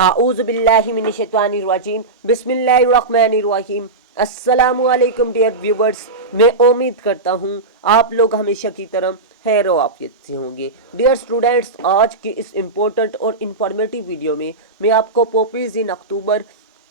आऊज़ु बिल्लाहि मिनश शैतानिर रजीम बिस्मिल्लाहिर रहमानिर रहीम। अस्सलामु अलैकुम डियर व्यूवर्स, मैं उम्मीद करता हूँ आप लोग हमेशा की तरह खैर व आफियत से होंगे। डियर स्टूडेंट्स, आज की इस इम्पोर्टेंट और इन्फॉर्मेटिव वीडियो में मैं आपको पॉपीज इन अक्टूबर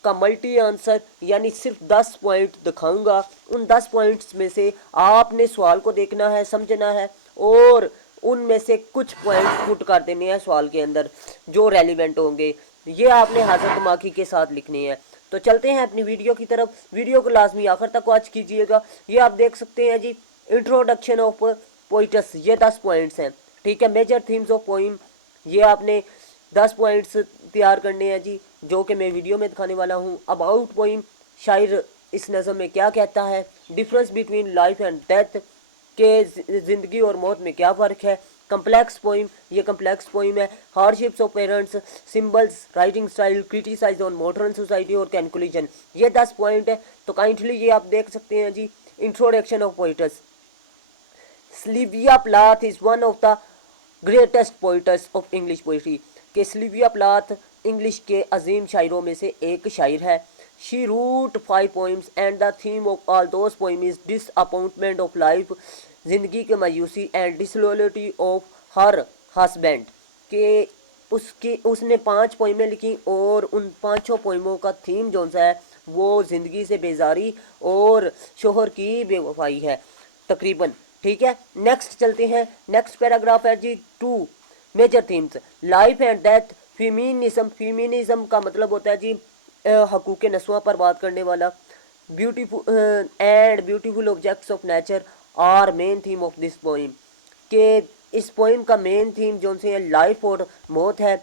का मल्टी आंसर यानी सिर्फ 10 पॉइंट दिखाऊंगा। उन 10 पॉइंट्स में से आपने सवाल को देखना है, समझना है और उनमें से कुछ पॉइंट पुट कर देने हैं सवाल के अंदर जो रेलिवेंट होंगे। ये आपने हाजिर दिमागी के साथ लिखनी है। तो चलते हैं अपनी वीडियो की तरफ। वीडियो को लाजमी आखिर तक वॉच कीजिएगा। ये आप देख सकते हैं जी, इंट्रोडक्शन ऑफ पोइटस, ये 10 पॉइंट्स हैं। ठीक है, मेजर थीम्स ऑफ पोइम, ये आपने 10 पॉइंट्स तैयार करने हैं जी, जो कि मैं वीडियो में दिखाने वाला हूँ। अबाउट पोइम, शायर इस नज़म में क्या कहता है। Difference between life and death, के ज़िंदगी और मौत में क्या फ़र्क है। कम्प्लेक्स पोइम, ये कम्प्लेक्स पोइम है। Hardships of parents, symbols, writing style, criticise on modern society और कंक्लूजन, ये 10 पॉइंट है। तो काइंडली ये आप देख सकते हैं जी। Introduction of poets, Sylvia Plath is one of the greatest poets of English poetry, के सिल्विया प्लाथ इंग्लिश के अजीम शायरों में से एक शायर है। She wrote 5 poems and the theme of all those poem is disappointment of life, जिंदगी के मायूसी and disloyalty of her husband, के उसने 5 पोइमें लिखी और उन 5 पोइमों का थीम जो सा है वो ज़िंदगी से बेजारी और शोहर की बेवफाई है तकरीबन। ठीक है, नेक्स्ट चलते हैं। नेक्स्ट पैराग्राफ है जी 2 major themes, life and death, feminism. Feminism का मतलब होता है जी हकूक़ नस्वा पर बात करने वाला। Beautiful objects of nature are main theme of this poem, के इस पोइम का मेन थीम जो से लाइफ और मौत है,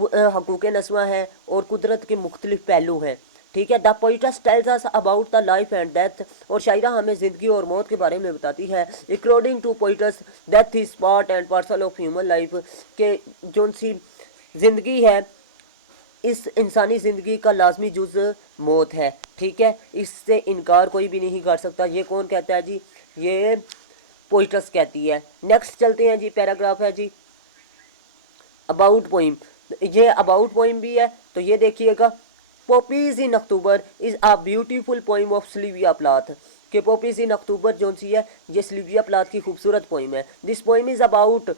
हकूक़ नस्वा है और कुदरत के मुख्तलिफ पहलू हैं। ठीक है, the poet's tells us about the life and death, और शायरा हमें ज़िंदगी और मौत के बारे में बताती है। According to poets, death is part and parcel of human life, के जो सी ज़िंदगी है इस इंसानी ज़िंदगी का लाजमी जुज़ मौत है। ठीक है, इससे इनकार कोई भी नहीं कर सकता। ये कौन कहता है जी, ये पोइटस कहती है। नेक्स्ट चलते हैं जी, पैराग्राफ है जी अबाउट पोइम। ये अबाउट पोइम भी है, तो ये देखिएगा। Poppies in October is a beautiful poem of Sylvia Plath, के पॉपीज इन अक्टूबर जो सी है ये सिल्विया प्लाथ की खूबसूरत पोइम है। दिस पोइम इज़ अबाउट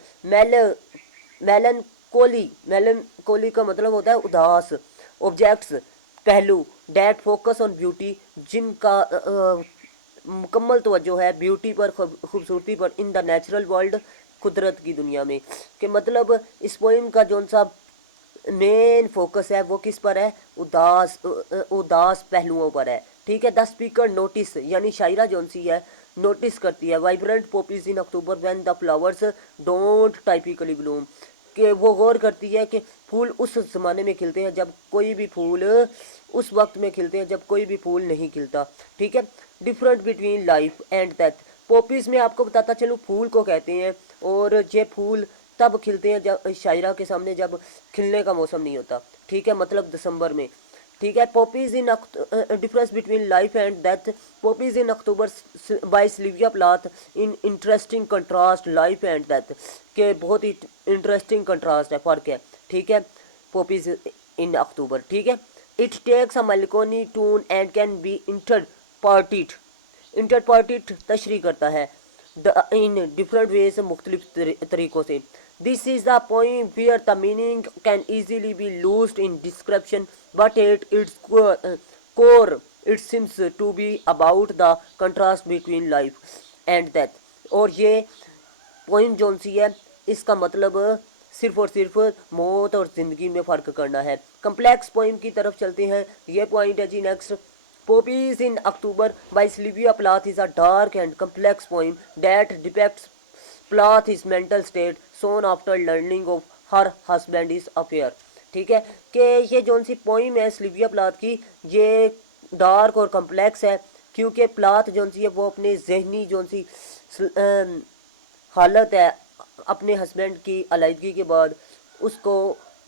मेलनकोली, मेलनकोली का मतलब होता है उदास, ऑब्जेक्ट्स पहलू, डैट फोकस ऑन ब्यूटी, जिनका मुकम्मल तवज्जो है ब्यूटी पर, खूबसूरती पर, इन द नेचुरल वर्ल्ड, कुदरत की दुनिया में। कि मतलब इस पोइम का जो सा मेन फोकस है वो किस पर है, उदास पहलुओं पर है। ठीक है, द स्पीकर नोटिस, यानी शायरा जो सी है नोटिस करती है vibrant poppies in October when the flowers don't typically Bloom, कि वो गौर करती है कि फूल उस ज़माने में खिलते हैं जब कोई भी फूल, उस वक्त में खिलते हैं जब कोई भी फूल नहीं खिलता। ठीक है, different between life and death, poppies में आपको बताता चलूँ फूल को कहते हैं, और ये फूल तब खिलते हैं जब शायरा के सामने जब खिलने का मौसम नहीं होता। ठीक है, मतलब दिसंबर में। ठीक है, poppies in difference between life and death, poppies in October by Sylvia Plath in interesting contrast life and death, के बहुत ही इंटरेस्टिंग कंट्रास्ट है, फ़र्क है। ठीक है, पॉपीज इन अक्टूबर। ठीक है, इट टेक्स अ मेलकोनी tone and can be interpreted, interpreted तशरीह करता है इन डिफरेंट वेज, मुख्तलिफ तरीक़ों से। This is the poem where the meaning can easily be lost in description, but at its core it seems to be about the contrast between life and death. और ये poem जो सी है इसका मतलब सिर्फ और सिर्फ मौत और ज़िंदगी में फ़र्क करना है। कम्प्लेक्स पोइम की तरफ चलते हैं। ये पॉइंट है जी next, Poppies in October by Sylvia Plath is a dark and complex poem that depicts Plath's mental state soon after learning of her husband's affair। ठीक है, कि ये जौन सी पोइम है सिल्विया प्लाथ की, ये डार्क और कम्प्लेक्स है क्योंकि प्लाथ जौन सी है वो अपने जहनी जौन सी हालत है अपने हस्बैंड की अलहदगी के बाद उसको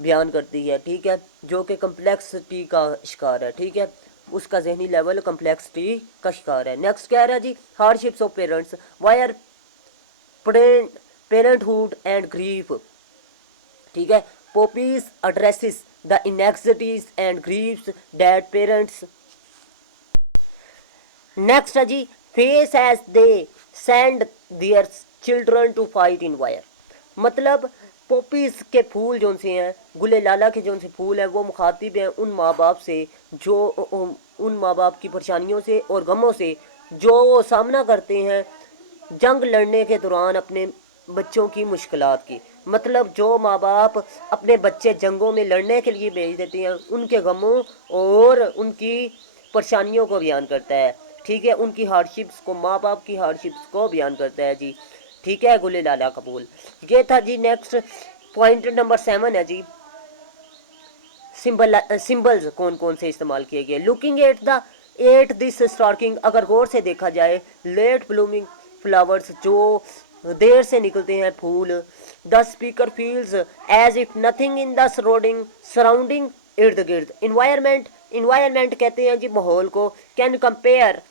बयान करती है। ठीक है, जो कि कम्प्लेक्सिटी का शिकार है। ठीक है, उसका जहनी लेवल कम्प्लेक्सिटी का शिकार है। नेक्स्ट क्या है जी, hardships of parents, war parenthood and grief. ठीक है, poppies addresses the anxieties and griefs that parents next है जी face as they send their children to fight in war. मतलब पॉपीज के फूल जो से हैं, गुले लाला के जो से फूल हैं, वो मुखातिब हैं उन माँ बाप से जो उन माँ बाप की परेशानियों से और गमों से जो वो सामना करते हैं जंग लड़ने के दौरान अपने बच्चों की मुश्किलात की। मतलब जो माँ बाप अपने बच्चे जंगों में लड़ने के लिए भेज देते हैं उनके गमों और उनकी परेशानियों को बयान करता है। ठीक है, उनकी हार्डशिप्स को, माँ बाप की हार्डशिप्स को बयान करता है जी। ठीक है, गुले लाला कबूल। ये था जी। नेक्स्ट पॉइंट नंबर 7 है जी सिंबल्स कौन कौन से इस्तेमाल किए गए। लुकिंग एट दिस स्टार्किंग, अगर गौर से देखा जाए, लेट ब्लूमिंग फ्लावर्स, जो देर से निकलते हैं फूल। The speaker feels as if nothing in the surrounding इर्द गिर्द। इन्वायरमेंट कहते हैं जी माहौल को। कैन कंपेयर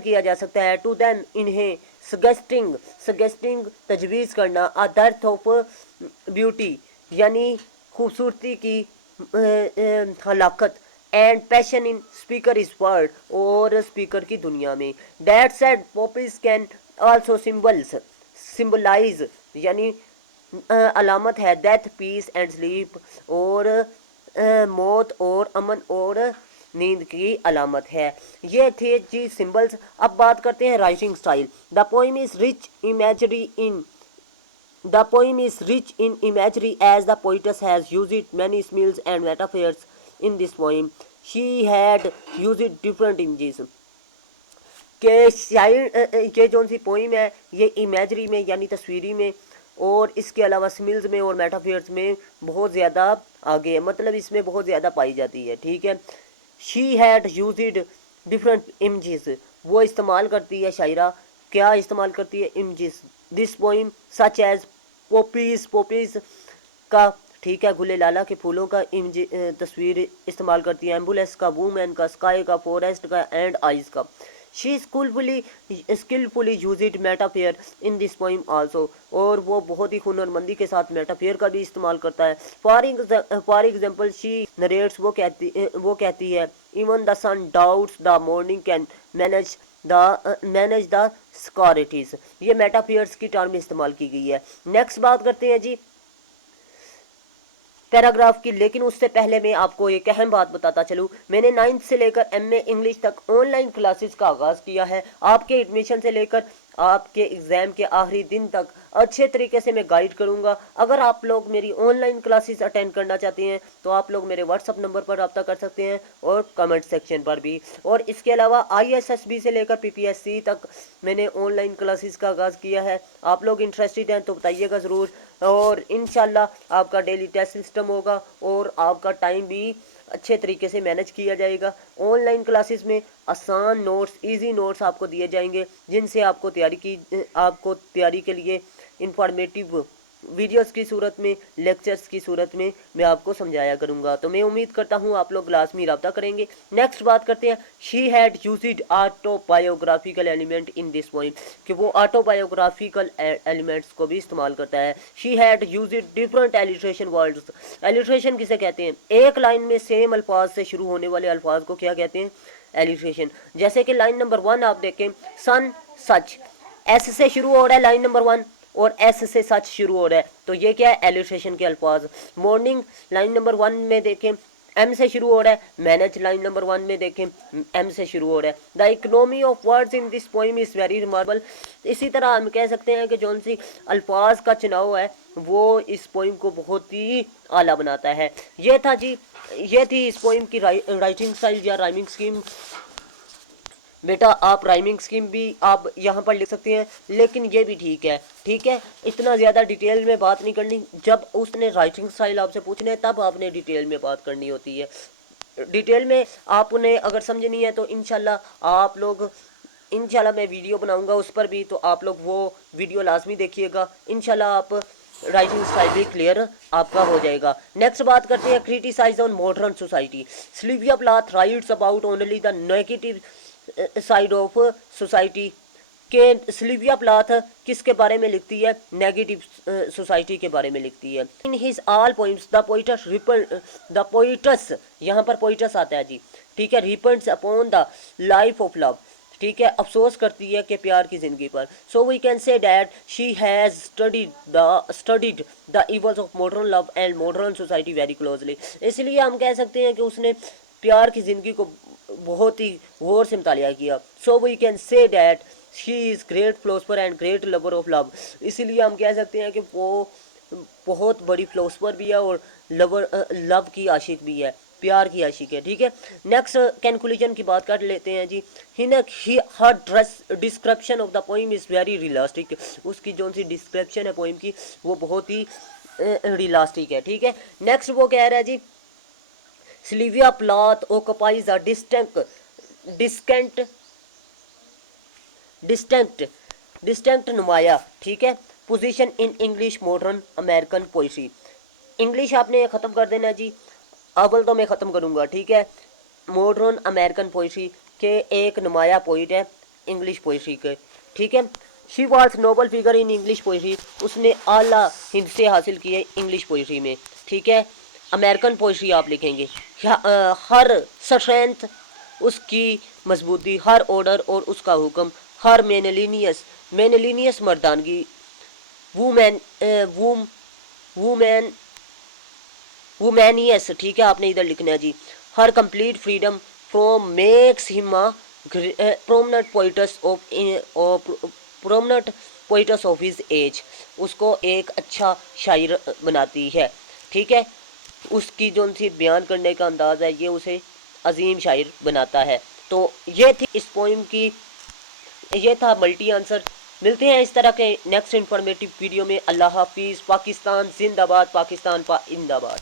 किया जा सकता है टू देन, इन्हें। सगेस्टिंग तजवीज़ करना। अ डेप्थ ऑफ ब्यूटी, यानी खूबसूरती की हलाकत। And passion in speaker is word, और स्पीकर की दुनिया में। That said poppies can also symbolise, यानी अलामत है डेथ, पीस एंड स्लीप, और मौत और अमन और नींद की अलामत है। ये थे जी सिंबल्स। अब बात करते हैं writing style. The poem is rich in imagery as the poetess has used many similes and metaphors in this poem. She had used different images. के शायर ये जो सी पोइम है ये इमेजरी में यानी तस्वीरी में और इसके अलावा सिमिल्स में और मेटाफियर्स में बहुत ज़्यादा आगे है, मतलब इसमें बहुत ज़्यादा पाई जाती है। ठीक है, she had used different images, वो इस्तेमाल करती है शायरा, क्या इस्तेमाल करती है, images. This poem such as poppies का, ठीक है, गुले लाला के फूलों का तस्वीर इस्तेमाल करती है, एम्बुलेंस का, वूमेन का, स्काई का, फॉरेस्ट का एंड आइज का। She skilfully used metaphor in this poem also, और वो बहुत ही हुनरमंदी के साथ मेटाफियर का भी इस्तेमाल करता है। फॉर एग्जाम्पल शी नरेट्स, वो कहती है even the sun doubts the morning can manage the scarcities. ये मेटाफियर्स की टर्म इस्तेमाल की गई है। नेक्स्ट बात करते हैं जी पैराग्राफ की, लेकिन उससे पहले मैं आपको एक अहम बात बताता चलूँ। मैंने 9th से लेकर MA इंग्लिश तक ऑनलाइन क्लासेस का आगाज़ किया है। आपके एडमिशन से लेकर आपके एग्ज़ाम के आखिरी दिन तक अच्छे तरीके से मैं गाइड करूंगा। अगर आप लोग मेरी ऑनलाइन क्लासेस अटेंड करना चाहते हैं तो आप लोग मेरे व्हाट्सअप नंबर पर रब्ता कर सकते हैं और कमेंट सेक्शन पर भी। और इसके अलावा ISSB से लेकर PPSC तक मैंने ऑनलाइन क्लासेस का आगाज़ किया है। आप लोग इंटरेस्टेड हैं तो बताइएगा ज़रूर, और इंशाल्लाह आपका डेली टेस्ट सिस्टम होगा और आपका टाइम भी अच्छे तरीके से मैनेज किया जाएगा। ऑनलाइन क्लासेस में आसान नोट्स, इजी नोट्स आपको दिए जाएंगे जिनसे आपको तैयारी के लिए इंफॉर्मेटिव वीडियोस की सूरत में, लेक्चर्स की सूरत में मैं आपको समझाया करूंगा। तो मैं उम्मीद करता हूं आप लोग लाजमी रब्ता करेंगे। नेक्स्ट बात करते हैं, she had used autobiographical element in this poem, कि वो ऑटोबायोग्राफिकल एलिमेंट्स को भी इस्तेमाल करता है। She had used different alliteration words. Alliteration किसे कहते हैं? एक लाइन में सेम अल्फाज से शुरू होने वाले अल्फाज को क्या कहते हैं? एलिट्रेशन। जैसे कि लाइन नंबर 1 आप देखें, सन सच, एस से शुरू हो रहा है लाइन नंबर 1 और एस से सच शुरू हो रहा है, तो ये क्या है? एलिट्रेशन के अल्फाज। मॉर्निंग लाइन नंबर 1 में देखें एम से शुरू हो रहा है, मैनेज लाइन नंबर 1 में देखें एम से शुरू हो रहा है। The economy of words in this poem is very remarkable. इसी तरह हम कह सकते हैं कि जौन सी अल्फाज का चुनाव है वो इस पोइम को बहुत ही आला बनाता है। ये थी इस पोइम की राइटिंग स्टाइल या राइमिंग स्कीम। बेटा आप राइमिंग स्कीम भी आप यहाँ पर लिख सकते हैं, लेकिन ये भी ठीक है, इतना ज़्यादा डिटेल में बात नहीं करनी। जब उसने राइटिंग स्टाइल आपसे पूछना है तब आपने डिटेल में बात करनी होती है। डिटेल में आपने अगर समझनी है तो इंशाल्लाह मैं वीडियो बनाऊंगा उस पर भी, तो आप लोग वो वीडियो लाजमी देखिएगा। इंशाल्लाह आप राइटिंग स्टाइल भी क्लियर आपका हो जाएगा। नेक्स्ट बात करते हैं, criticise on modern society. Sylvia Plath writes about only the negative side of society कि सिल्विया प्लाथ किसके बारे में लिखती है, नेगेटिव सोसाइटी के बारे में लिखती है। In his all poems the poet's यहाँ पर पोइटस आता है जी, ठीक है, repents upon the life of love, ठीक है, अफसोस करती है कि प्यार की ज़िंदगी पर। So we can say that she has studied the evils of modern love and modern society very closely. इसलिए हम कह सकते हैं कि उसने प्यार की ज़िंदगी को बहुत ही गौर से मुतालिया किया। So we can say that she is great philosopher and great lover of love. इसीलिए हम कह सकते हैं कि वो बहुत बड़ी फिलोसफर भी है और लव की आशिक भी है, प्यार की आशिक है, ठीक है। नेक्स्ट कंक्लूजन की बात कर लेते हैं जी। Her description of the poem is very realistic. उसकी जो सी डिस्क्रिप्शन है पोइम की वो बहुत ही रियलिस्टिक है, ठीक है। नेक्स्ट वो कह रहा है जी, Sylvia Plath occupies a distinct नुमाया, ठीक है, position in English modern American poetry. English आपने ख़त्म कर देना जी, अव्वल तो मैं ख़त्म करूँगा, ठीक है। मॉडर्न अमेरिकन पोइट्री के एक नुमाया पोइट है इंग्लिश पोइट्री के, ठीक है। She was noble figure in English poetry. उसने आला हिस्से हासिल किए इंग्लिश पोइट्री में, ठीक है। अमेरिकन पोइट्री आप लिखेंगे, हर स्ट्रेंथ उसकी मजबूती, हर ऑर्डर और उसका हुक्म, हर मेनलिनियस मर्दानगी, वुमैन वुमैन वुमैनियस, ठीक है, आपने इधर लिखना है जी। Her complete freedom from makes him prominent poets of his age. उसको एक अच्छा शायर बनाती है, ठीक है। उसकी जो सी बयान करने का अंदाज़ है ये उसे अजीम शायर बनाता है। तो ये थी इस पोइम की, ये था मल्टी आंसर। मिलते हैं इस तरह के नेक्स्ट इन्फॉर्मेटिव वीडियो में। अल्लाह हाफिज़। पाकिस्तान जिंदाबाद, पाकिस्तान जिंदाबाद।